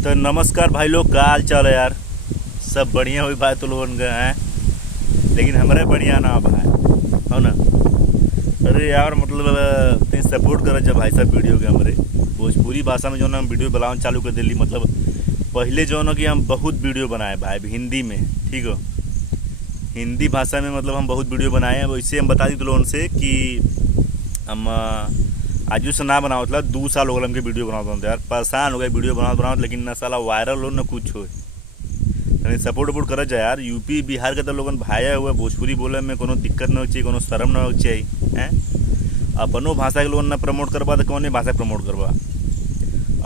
तो नमस्कार भाई लोग, का हाल चाल है यार। सब बढ़िया हुई भाई तो लोगन का हैं, लेकिन हमारे बढ़िया ना भाई हो ना। अरे यार मतलब तीन सपोर्ट कर जब भाई साहब वीडियो के हमारे भोजपुरी भाषा में जो ना हम वीडियो बनाना चालू कर दिली। मतलब पहले जो ना कि हम बहुत वीडियो बनाए भाई हिंदी में, ठीक हो, हिंदी भाषा में मतलब हम बहुत वीडियो बनाए हैं। वैसे हम बता दी तो लोगों से कि हम आजू से ना बनाओ मतलब 2 साल हो गए हमके वीडियो बनाते हैं यार। परेशान हो गए वीडियो बनाओ लेकिन ना साला वायरल हो ना कुछ हो। सपोर्ट वपोर्ट कर जाए यार। यूपी बिहार के तो लोगन भाया हुआ भोजपुरी बोले में कोनो दिक्कत ना हो चाहिए, कोनो शर्म ना हो चाहिए हैं। अपनो भाषा के लोगन ना प्रमोट करवा तो कौन भाषा प्रमोट करवा।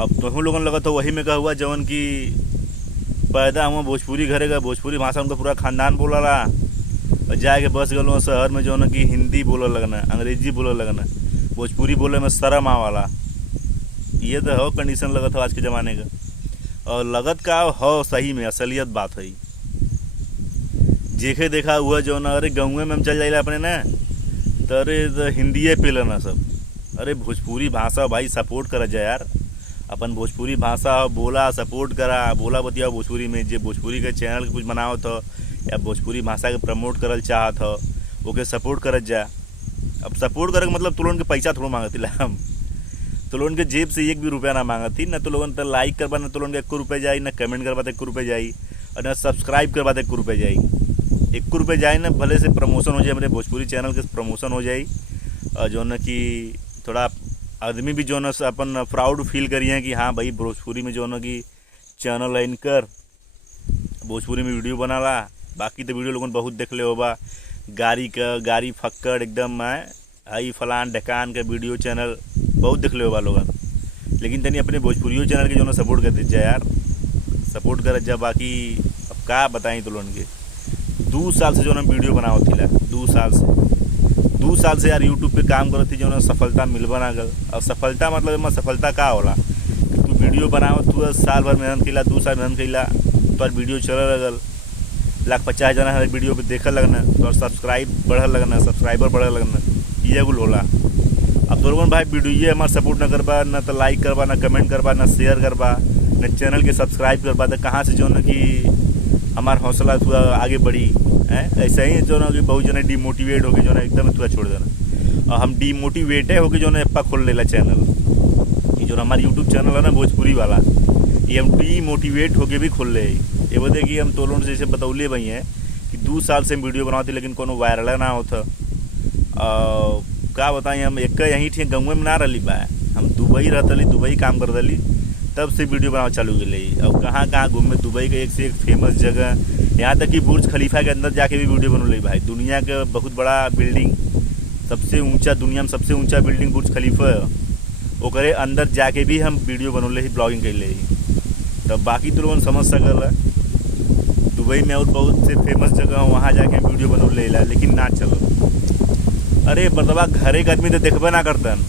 अब तो लोगन लगा तो वही में कहा हुआ जवन की पैदा हुआ भोजपुरी घरे का, भोजपुरी भाषा उनका पूरा खानदान बोला ला और जाके बस गलो शहर में जो ना कि हिंदी बोले लगना, अंग्रेजी बोले लगना, भोजपुरी बोले में शर्म आवाला। ये तो हो कंडीशन लगत हो आज के ज़माने का। और लगत का हो सही में असलियत बात है। जेखे देखा हुआ जो ना, अरे गाँव में हम चल जाइला अपने ना तो अरे तो हिंदी पे लेना सब। अरे भोजपुरी भाषा भाई सपोर्ट करा जाए यार। अपन भोजपुरी भाषा बोला सपोर्ट करा, बोला बतिया भोजपुरी में। जो भोजपुरी के चैनल कुछ बनाओ तो या भोजपुरी भाषा के प्रमोट करल चाहत हो ओके सपोर्ट करत जा। अब सपोर्ट करे मतलब तुलोन के पैसा थोड़ा मांगती ला हम, तो लोगन के जेब से 1 भी रुपया ना मांगती ना। तो लोगन तो लाइक करवा ना तो लोगन के 1 रुपये जाई, ना कमेंट करवा तो 1 रुपये जाई, और ना सब्सक्राइब करवा तो 1 रुपये जाई। 1 रुपये जाए ना भले से प्रमोशन हो जाए, मेरे भोजपुरी चैनल के प्रमोशन हो जाए। और जो ना कि थोड़ा आदमी भी जो ना अपन प्राउड फील करिए कि हाँ भाई भोजपुरी में जो ना कि चैनल है इनकर, भोजपुरी में वीडियो बना ला। बाकी तो वीडियो लोगन बहुत देख ले होगा, गाड़ी फक्कड़ एकदम आई फलान ढकान के वीडियो चैनल बहुत देख ले होगा लोगन। लेकिन तनी अपने भोजपुरियो चैनल के जो ना सपोर्ट कर दीजिए यार, सपोर्ट कर जा। बाकी अब का बताई तो लोगन के 2 साल से जो ना वीडियो बनाओ थी, 2 साल से यार यूट्यूब पे काम करत थी जो ना सफलता मिलबा ना गल। और सफलता मतलब सफलता का होला कि तू वीडियो बनाओ, तू साल भर मेहनत कैला, 2 साल मेहनत कैला तो वीडियो चल लगल, 1,50,000 जना हर वीडियो पे देखे लगना, तो सब्सक्राइब बढ़ लगना, सब्सक्राइबर बढ़ लगना, ये कुल होला। अब तो लोगन भाई वीडियो हमारा सपोर्ट ना करबा, ना तो लाइक करबा, ना कमेंट करबा, ना शेयर करबा, ना चैनल के सब्सक्राइब करबा, तो कहाँ से जो ना कि हमारा हौसला थोड़ा आगे बढ़ी है। ऐसे ही जो ना कि बहुत जने डिमोटिवेट होके जो ना एकदम थोड़ा छोड़ देना। और हम डिमोटिवेट होके जो ना एप्पा खोल लेला चैनल, ये जो हमारा यूट्यूब चैनल है ना भोजपुरी वाला, ये हम डिमोटिवेट होके भी खोल ले। ये बोलते कि हम तो लोगों से जैसे बतौले भाई हैं कि 2 साल से हम वीडियो बनाते लेकिन कोनो वायरल ना होता। का बताएं, हम एक यहीं थे गाँव में ना रही बा, हम दुबई रहती, दुबई काम कर रही, तब से वीडियो बनाना चालू कर ली। अब कहाँ कहाँ घूमे, दुबई का एक से एक फेमस जगह, यहाँ तक कि बुर्ज खलीफा के अंदर जाके भी वीडियो बन ली भाई। दुनिया का बहुत बड़ा बिल्डिंग, सबसे ऊंचा, दुनिया में सबसे ऊंचा बिल्डिंग बुर्ज खलीफा है, ओकरे अंदर जाके भी हम वीडियो बनौले ही, ब्लॉगिंग कर ले। तब बाकी तो लोगों समझ सकल दुबई में और बहुत से फेमस जगह वहाँ जाके वीडियो बनौले ला, लेकिन ना चलो। अरे बतवा घरे का आदमी तो देखबे ना करतन,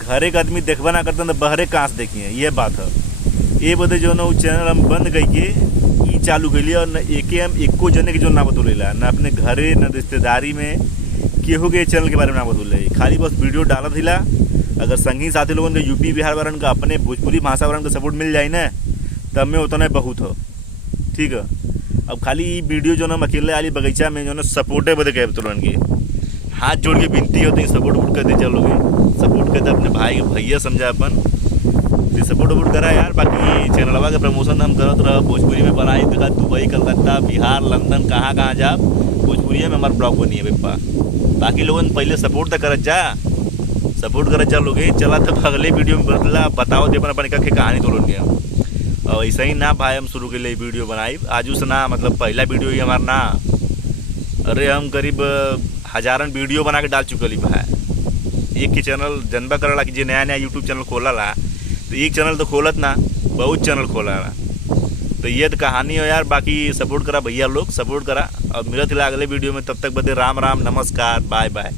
घरे का आदमी देखबे ना करतन तो बहरे कहाँ से देखिए, ये बात है। ये बदे जो ना वो चैनल हम बंद करके ये चालू कर लिया, और न एके हम एको जने के जो ना बतौलेला, ना अपने घरे न रिश्तेदारी में केहू के चैनल के बारे में ना बतौले। खाली बस वीडियो डालत हिला। अगर संगी साथी लोगों के यूपी बिहार वालन का अपने भोजपुरी भाषा वालन का सपोर्ट मिल जाए ना, तब में उतना बहुत हो, ठीक है। अब खाली वीडियो जो ना अकेले वाली बगीचा में जो ना सपोर्टे बदे कहे तो लोगन के हाथ जोड़ के विनती होती है, सपोर्ट वोट कर दे चलोगे, सपोर्ट करते अपने भाई के भैया समझा अपन, फिर सपोर्ट वोट करा यार। बाकी चैनलवा के प्रमोशन हम करत रह, भोजपुरी में बनाई देखा, दुबई कलकत्ता बिहार लंदन कहाँ कहाँ जा, भोजपुरी में हमारा ब्लॉग बनी है बेपा। बाकी लोगों ने पहले सपोर्ट तो करत जा, सपोर्ट करत जा लोगे। चला तब अगले वीडियो में बदला बताओ दे अपन के कहानी तो लोग। और ऐसा ही ना भाई हम शुरू के लिए वीडियो बनाई आजू से ना, मतलब पहला वीडियो ही हमारा ना। अरे हम करीब 1000 वीडियो बना के डाल चुकली भाई। एक ही चैनल जनबा करला कि जो नया नया यूट्यूब चैनल खोला ला, तो एक चैनल तो खोलत ना, बहुत चैनल खोला ला। तो ये तो कहानी हो यार। बाकी सपोर्ट करा भैया लोग, सपोर्ट करा। और मिलत ला अगले वीडियो में, तब तक बदे राम राम, नमस्कार, बाय बाय।